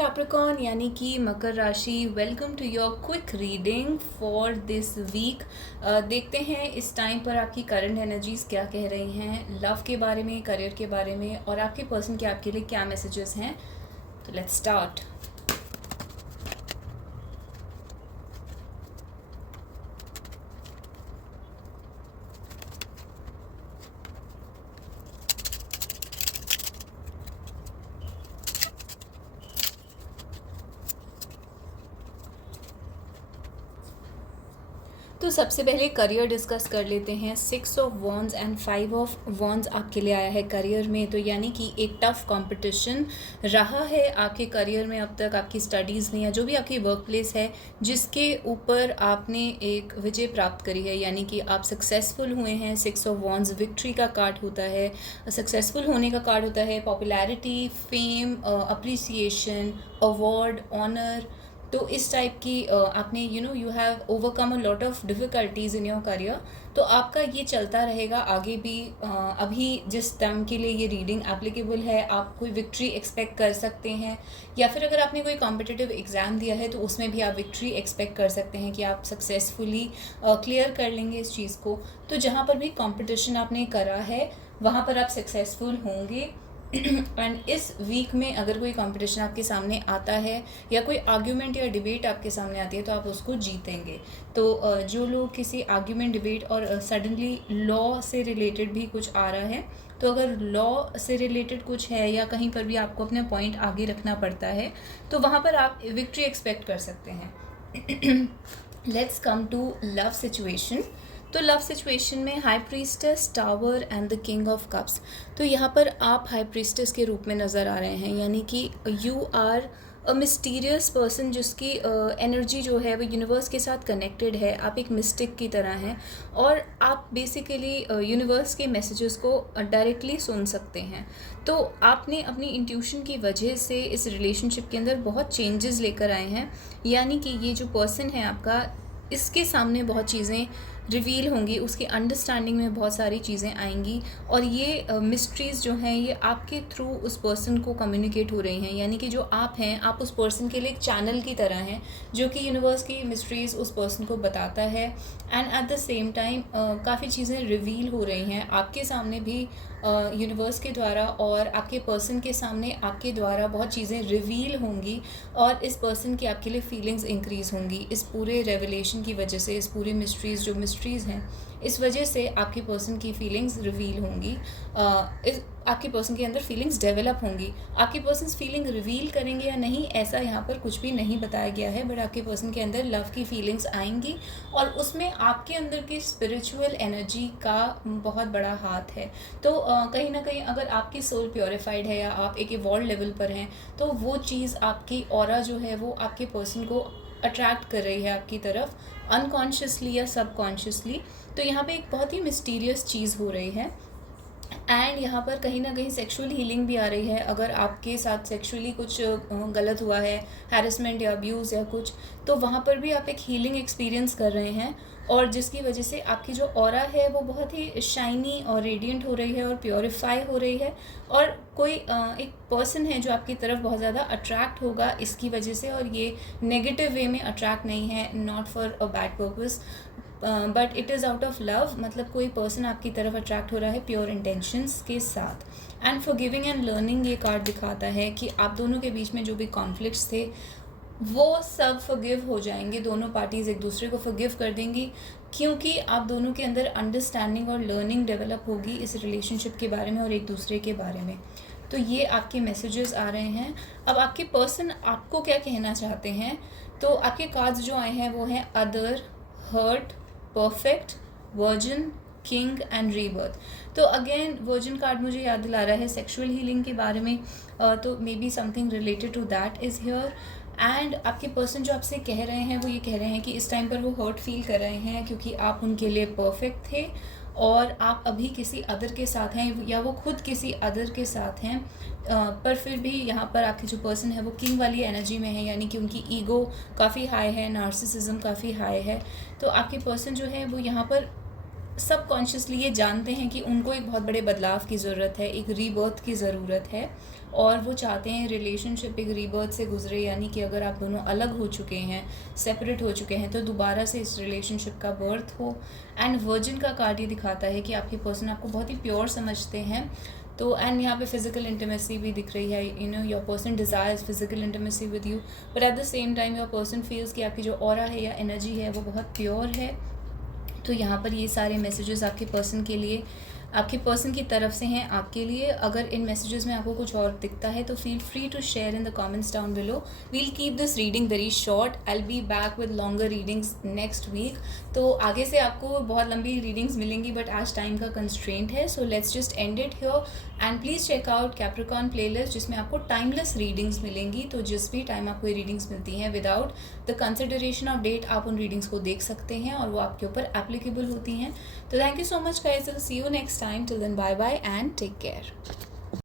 Capricorn यानी कि मकर राशि, welcome to your quick reading for this week. देखते हैं इस टाइम पर आपकी करंट एनर्जीज क्या कह रही हैं, लव के बारे में, करियर के बारे में, और आपके पर्सन के आपके लिए क्या मैसेजेस हैं। तो लेट्स स्टार्ट। तो सबसे पहले करियर डिस्कस कर लेते हैं। 6 of wands and 5 of wands आपके लिए आया है करियर में। तो यानी कि एक टफ कंपटीशन रहा है आपके करियर में अब तक, आपकी स्टडीज़ में या जो भी आपकी वर्क प्लेस है जिसके ऊपर आपने एक विजय प्राप्त करी है, यानी कि आप सक्सेसफुल हुए हैं। 6 ऑफ वॉन्ड्स विक्ट्री का कार्ड होता है, सक्सेसफुल होने का कार्ड होता है, popularity, fame, appreciation, award, honour. तो इस टाइप की आपने you have overcome a lot of difficulties in your career. तो आपका ये चलता रहेगा आगे भी। अभी जिस टाइम के लिए ये रीडिंग एप्लीकेबल है, आप कोई विक्ट्री एक्सपेक्ट कर सकते हैं, या फिर अगर आपने कोई कॉम्पिटिटिव एग्ज़ाम दिया है तो उसमें भी आप विक्ट्री एक्सपेक्ट कर सकते हैं कि आप सक्सेसफुली क्लियर कर लेंगे इस चीज़ को। तो जहाँ पर भी कॉम्पिटिशन आपने करा है वहाँ पर आप सक्सेसफुल होंगे। एंड इस वीक में अगर कोई कंपटीशन आपके सामने आता है या कोई आर्ग्यूमेंट या डिबेट आपके सामने आती है तो आप उसको जीतेंगे। तो जो लोग किसी आर्ग्यूमेंट, डिबेट और सडनली लॉ से रिलेटेड भी कुछ आ रहा है, तो अगर लॉ से रिलेटेड कुछ है या कहीं पर भी आपको अपना पॉइंट आगे रखना पड़ता है तो वहाँ पर आप विक्ट्री एक्सपेक्ट कर सकते हैं। Let's come to love situation. तो लव सिचुएशन में high priestess, tower and the king of cups. तो यहाँ पर आप हाई प्रीस्टेस के रूप में नज़र आ रहे हैं, यानी कि you are a mysterious person जिसकी एनर्जी जो है वो यूनिवर्स के साथ कनेक्टेड है। आप एक मिस्टिक की तरह हैं और आप बेसिकली यूनिवर्स के मैसेजेस को डायरेक्टली सुन सकते हैं। तो आपने अपनी इंट्यूशन की वजह से इस रिलेशनशिप के अंदर बहुत चेंजेस लेकर आए हैं, यानी कि ये जो पर्सन है आपका, इसके सामने बहुत चीज़ें रिवील होंगी, उसकी अंडरस्टैंडिंग में बहुत सारी चीज़ें आएंगी और ये मिस्ट्रीज़ जो हैं ये आपके थ्रू उस पर्सन को कम्युनिकेट हो रही हैं। यानी कि जो आप हैं, आप उस पर्सन के लिए एक चैनल की तरह हैं जो कि यूनिवर्स की मिस्ट्रीज़ उस पर्सन को बताता है। And at the same time काफ़ी चीज़ें रिवील हो रही हैं आपके सामने भी यूनिवर्स के द्वारा, और आपके पर्सन के सामने आपके द्वारा बहुत चीज़ें रिवील होंगी और इस पर्सन की आपके लिए फीलिंग्स इंक्रीज़ होंगी इस पूरे रेवलेशन की वजह से। इस पूरी मिस्ट्रीज़ हैं, इस वजह से आपके पर्सन की फीलिंग्स रिवील होंगी। इस आपके पर्सन के अंदर फीलिंग्स डेवलप होंगी। आपके पर्सन फीलिंग रिवील करेंगे या नहीं, ऐसा यहाँ पर कुछ भी नहीं बताया गया है, बट आपके पर्सन के अंदर लव की फीलिंग्स आएंगी और उसमें आपके अंदर की स्पिरिचुअल एनर्जी का बहुत बड़ा हाथ है। तो कहीं ना कहीं अगर आपकी सोल प्योरीफाइड है या आप एक इवॉल्व लेवल पर हैं तो वो चीज़, आपकी ऑरा जो है वो आपके पर्सन को अट्रैक्ट कर रही है आपकी तरफ, अनकॉन्शियसली या सबकॉन्शियसली। तो यहाँ पे एक बहुत ही मिस्टीरियस चीज़ हो रही है। एंड यहाँ पर कहीं ना कहीं सेक्सुअल हीलिंग भी आ रही है। अगर आपके साथ सेक्सुअली कुछ गलत हुआ है, हैरेसमेंट या अब्यूज़ या कुछ, तो वहाँ पर भी आप एक हीलिंग एक्सपीरियंस कर रहे हैं और जिसकी वजह से आपकी जो ऑरा है वो बहुत ही शाइनी और रेडिएंट हो रही है और प्योरीफाई हो रही है। और कोई एक पर्सन है जो आपकी तरफ बहुत ज़्यादा अट्रैक्ट होगा इसकी वजह से, और ये नेगेटिव वे में अट्रैक्ट नहीं है, not for a bad purpose, but it is out of love. मतलब कोई पर्सन आपकी तरफ अट्रैक्ट हो रहा है प्योर इंटेंशंस के साथ। एंड फॉरगिविंग एंड लर्निंग ये कार्ड दिखाता है कि आप दोनों के बीच में जो भी कॉन्फ्लिक्ट्स थे वो सब फॉरगिव हो जाएंगे। दोनों पार्टीज़ एक दूसरे को फॉरगिव कर देंगी क्योंकि आप दोनों के अंदर अंडरस्टैंडिंग और लर्निंग डेवलप होगी इस रिलेशनशिप के बारे में और एक दूसरे के बारे में। तो ये आपके मैसेजेस आ रहे हैं। अब आपके पर्सन आपको क्या कहना चाहते हैं, तो आपके कार्ड्स जो आए हैं वो हैं other, hurt, perfect, virgin, king and rebirth. तो अगेन वर्जिन कार्ड मुझे याद दिला रहा है सेक्सुअल हीलिंग के बारे में, तो may be something related to that is here. And आपके पर्सन जो आपसे कह रहे हैं वो ये कह रहे हैं कि इस टाइम पर वो हर्ट फील कर रहे हैं क्योंकि आप उनके लिए परफेक्ट थे और आप अभी किसी अदर के साथ हैं या वो खुद किसी अदर के साथ हैं। पर फिर भी यहाँ पर आपके जो पर्सन है वो किंग वाली एनर्जी में है, यानी कि उनकी ईगो काफ़ी हाई है, नार्सिसिज्म काफ़ी हाई है। तो आपके पर्सन जो है वो यहाँ पर सबकॉन्शियसली ये जानते हैं कि उनको एक बहुत बड़े बदलाव की ज़रूरत है, एक रीबर्थ की ज़रूरत है, और वो चाहते हैं रिलेशनशिप एक रीबर्थ से गुजरे, यानी कि अगर आप दोनों अलग हो चुके हैं, सेपरेट हो चुके हैं, तो दोबारा से इस रिलेशनशिप का बर्थ हो। एंड वर्जिन का कार्ड ये दिखाता है कि आपके पर्सन आपको बहुत ही प्योर समझते हैं। तो एंड यहाँ पे फिजिकल इंटीमेसी भी दिख रही है, you know your person desires physical intimacy with you, but at the same time your person feels कि आपकी जो ऑरा है या एनर्जी है वो बहुत प्योर है। तो यहाँ पर ये सारे मैसेजेस आपके पर्सन के लिए, आपके पर्सन की तरफ से हैं आपके लिए। अगर इन मैसेजेस में आपको कुछ और दिखता है तो feel free to share in the comments down below. We'll keep this reading very short, I will be back with longer readings next week. तो आगे से आपको बहुत लंबी रीडिंग्स मिलेंगी, बट आज टाइम का कंस्ट्रेंट है, so let's just end it here. And please check out Capricorn playlist, जिसमें आपको टाइमलेस रीडिंग्स मिलेंगी। तो जिस भी टाइम आपको ये रीडिंग्स मिलती हैं without the consideration of date, आप उन रीडिंग्स को देख सकते हैं और वो आपके ऊपर एप्लीकेबल होती हैं। तो thank you so much guys, see you next time, till then bye bye and take care.